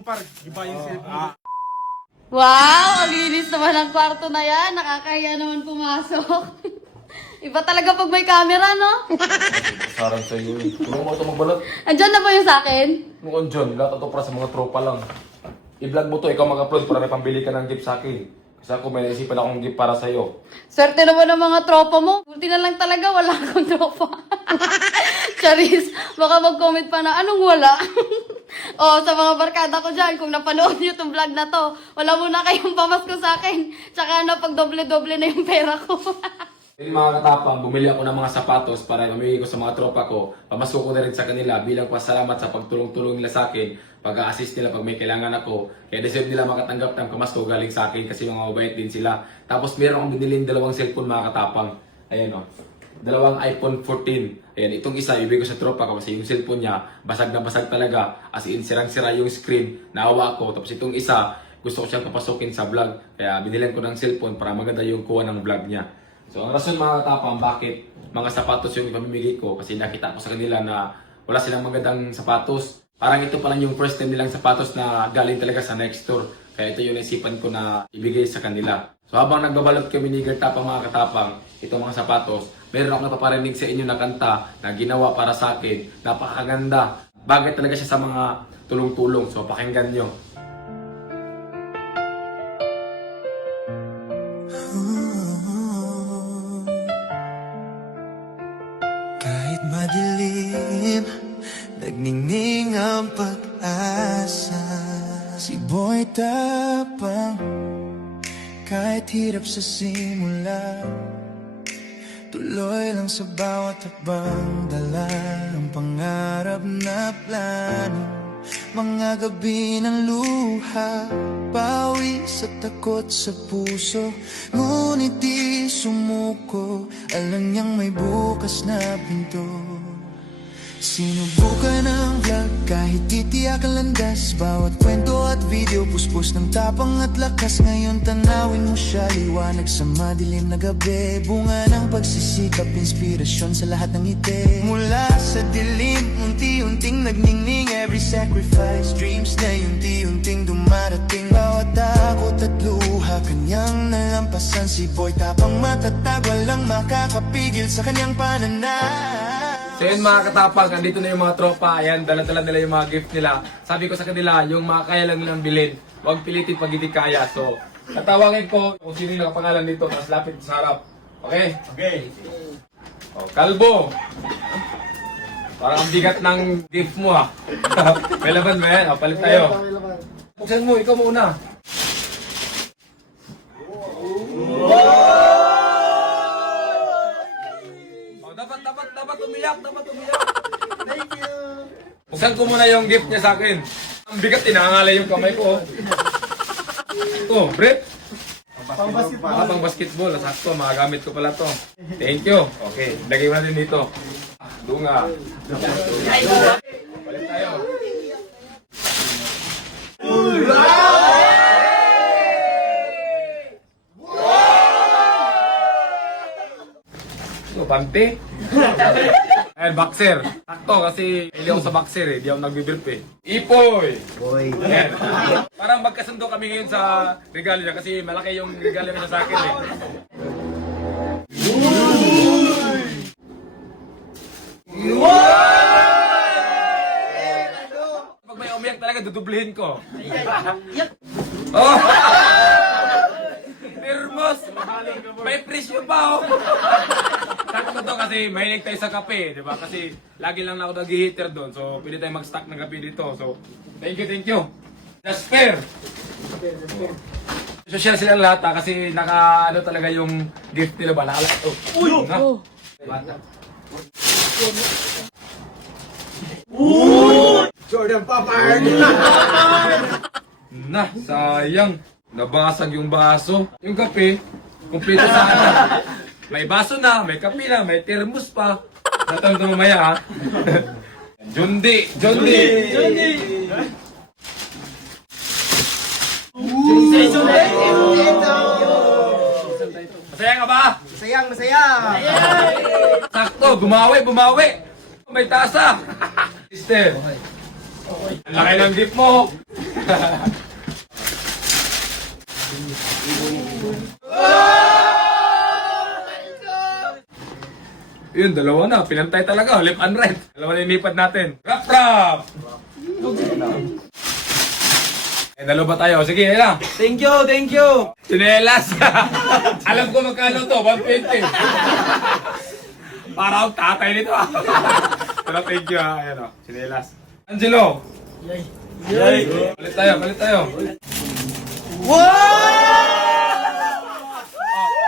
mo par, iba yung cellphone. Wow! Ang linis naman ang kwarto na yan. Nakakahiya naman pumasok. Iba talaga pag may camera, no? Sarang sa'yo eh. Tulungan mo ito magbalot. Andyan na ba yung sa akin? Nung andyan, lahat ito para sa mga tropa lang. I-vlog mo to, ikaw mag-upload para may pambili ka ng gift sa akin. Kasi ako may naisipan akong gift para sa'yo. Swerte naman ng mga tropa mo. Buti na lang talaga, wala akong tropa. Charis, baka mag-comment pa na, anong wala? O, sa mga barkada ko dyan, kung napanood nyo itong vlog na to, wala muna kayong pamasko sa akin. Tsaka na, pag doble-doble na yung pera ko. Yung mga katapang, bumili ako ng mga sapatos para mamigay ko sa mga tropa ko. Pamasko ko na rin sa kanila bilang pasalamat sa pagtulong-tulong nila sa akin. Pag-a-assist nila pag may kailangan ako. Kaya deserve nila makatanggap ng pamasko galing sa akin kasi mga mabait din sila. Tapos meron akong binili dalawang cellphone mga katapang. Ayan o. Dalawang iPhone 14. Ayan, itong isa, ibigay ko sa tropa ko kasi yung cellphone niya, basag na basag talaga. As in, sirang-sira yung screen. Naawa ako. Tapos itong isa, gusto ko siyang papasukin sa vlog. Kaya binilan ko ng cellphone para maganda yung kuha ng vlog niya. So, ang rason mga katapang, bakit mga sapatos yung ipamimigay ko kasi nakita ko sa kanila na wala silang magandang sapatos. Parang ito pa lang yung first time nilang sapatos na galing talaga sa next store. Kaya ito yung naisipan ko na ibigay sa kanila. So, habang nagbabalot kami ni Gertapang mga katapang, itong mga sapatos, meron ako napaparinig sa inyo na kanta na ginawa para sa akin. Napakaganda. Bagay talaga siya sa mga tulong-tulong. So, pakinggan nyo. Kahit madilim, nagningning ang pag-asa. Si Boy Tapang, kahit hirap sa simula, tuloy lang sa bawat habang dala ang pangarap na plano. Mga gabi ng luha, pawi sa takot sa puso, ngunit di sumuko, alam niyang may bukas na pinto. Sinubukan ang vlog kahit di tiyak ang landas, bawat kwento at video puspos ng tapang at lakas. Ngayon tanawin mo siya, liwanag sa madilim na gabi, bunga ng pagsisikap, inspirasyon sa lahat ng ngiti. Mula sa dilim, unti-unting nagningning, every sacrifice, dreams na unti-unting dumarating. Bawat takot at luha, kanyang nalampasan. Si Boy Tapang matatag, walang makakapigil sa kanyang pananaw. So yun mga katapang, andito na yung mga tropa. Ayan, dala-dala nila yung mga gift nila. Sabi ko sa kanila, yung mga kaya lang nilang bilhin, huwag pilitin pag hindi kaya. So, tatawagin ko kung sino yung nakapangalan dito, tapos lapit sa harap. Okay? Okay. O, Kalbo! Parang ang bigat ng gift mo ha. May laban ba yan? O, palit tayo. Buksan mo, ikaw muna. Dapat umiyak. Thank you. Buksan ko muna yung gift niya sa akin. Ang bigat, tinangalay yung kamay ko. Ito, Brett. Pang basketball. Pang basketball. Sakto, magagamit ko pala to. Thank you. Okay, lagay mo natin dito. Dunga. Balik tayo. Ito, bante. Ayan, boxer. Sakto kasi hindi ako sa boxer eh. Hindi ako nagbibirp eh. Ipoy! Boy. Ayan. Parang magkasundo kami ngayon sa regalo niya kasi malaki yung regalo niya sa akin eh. Pag may umiyak talaga, dudublihin ko. Oh! Hermos! May presyo pa oh! Sakto to kasi mahilig tayo sa kape, di ba? Kasi lagi lang ako nag-heater doon. So, pwede tayo mag-stock ng kape dito. So, thank you. Jasper! Social sila lahat ha, kasi naka ano talaga yung gift nila ba? Nakala ito. Uy! Bata. Jordan Papard. Na, sayang. Nabasag yung baso. Yung kape, kumpleto sana. May baso na, may kape na, may termos pa. Natang ito mamaya ha. Jondi! Masaya ka ba? Masaya. Sakto, bumawi. May tasa. Sister. Ang laki ng gift mo. Yun, dalawa na. Pinantay talaga. Left and right. Dalawa na inipad natin. Rap, rap! Eh, dalawa ba tayo? Sige, yun na. Thank you, thank you. Sinelas. Alam ko magkano to. 120. Para akong tatay nito ah. Pero thank you ha. Ayan o. Sinelas. Angelo. Yay. Palit tayo, palit tayo. Wow!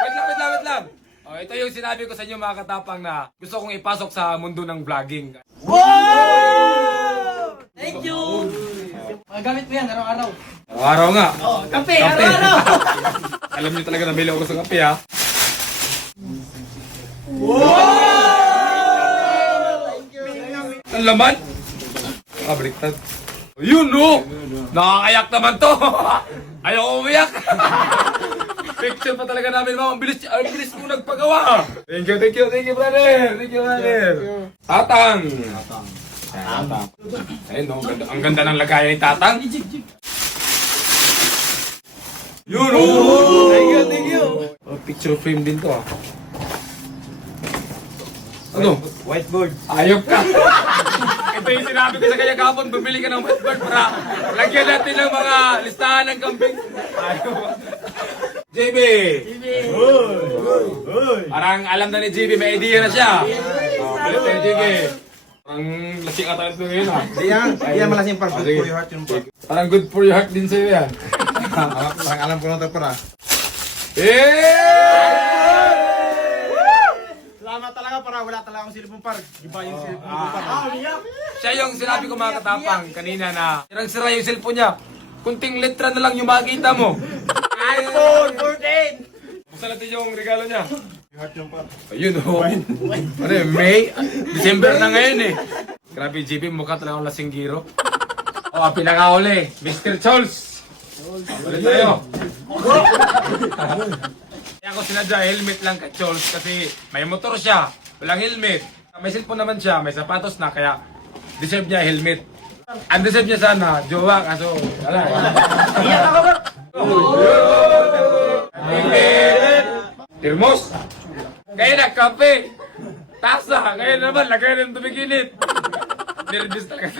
Wait lang, wait lang, wait lang. Oh, ito yung sinabi ko sa inyo mga katapang na gusto kong ipasok sa mundo ng vlogging. Wow! Thank you! Magagamit mo yan araw-araw. Araw-araw nga. Oh, kape, Kape. araw-araw! Alam niyo talaga nabili ako sa kape ha. Ang laman? Ah, baliktad. Yun no! Nakakayak naman to! Ayaw umiyak! Picture pa talaga namin mga ang bilis mo nagpagawa! Thank you, brother! Thank you, brother! Tatang! Tatang. Ayun no, ang ganda ng lagayan ni Tatang. Yun oh! Thank you. Oh, picture frame din to ah. Ano? Whiteboard. Ayop ka! Ito yung sinabi ko sa kanya kahapon, bumili ka ng whiteboard para lagyan natin ng mga listahan ng kambing. Ayop. JB! Parang alam na ni JB, may idea na siya. Oh, balik tayo JB. Parang lasing ata ito ngayon ah. Diyan malasing par. Good sige. for your heart yung par. Parang good for your heart din sa'yo yan. Parang alam ko na ito para. Salamat talaga para wala talaga akong silipong par. Iba yung silipong par. Siya yung sinabi ko mga katapang kanina na sirang-sira yung cellphone niya. Kunting letra na lang yung makikita mo. iPhone 14! Buksan natin yung regalo niya. Your heart yung par. Ayun oh. Ano yun, May? December na ngayon eh. Grabe, JB, mukha talaga akong lasinggiro. Oh, pinakahuli, Mr. Charles. Ulit tayo. Kaya ako sinadya, helmet lang kay Charles kasi may motor siya, walang helmet. May cellphone naman siya, may sapatos na, kaya deserve niya helmet. Undeserve niya sana, jowa, kaso wala. Iyan ako ba? Termos. Kaya na, kape. Tasa. Kaya naman, lagay ng tubig init. Nervous talaga.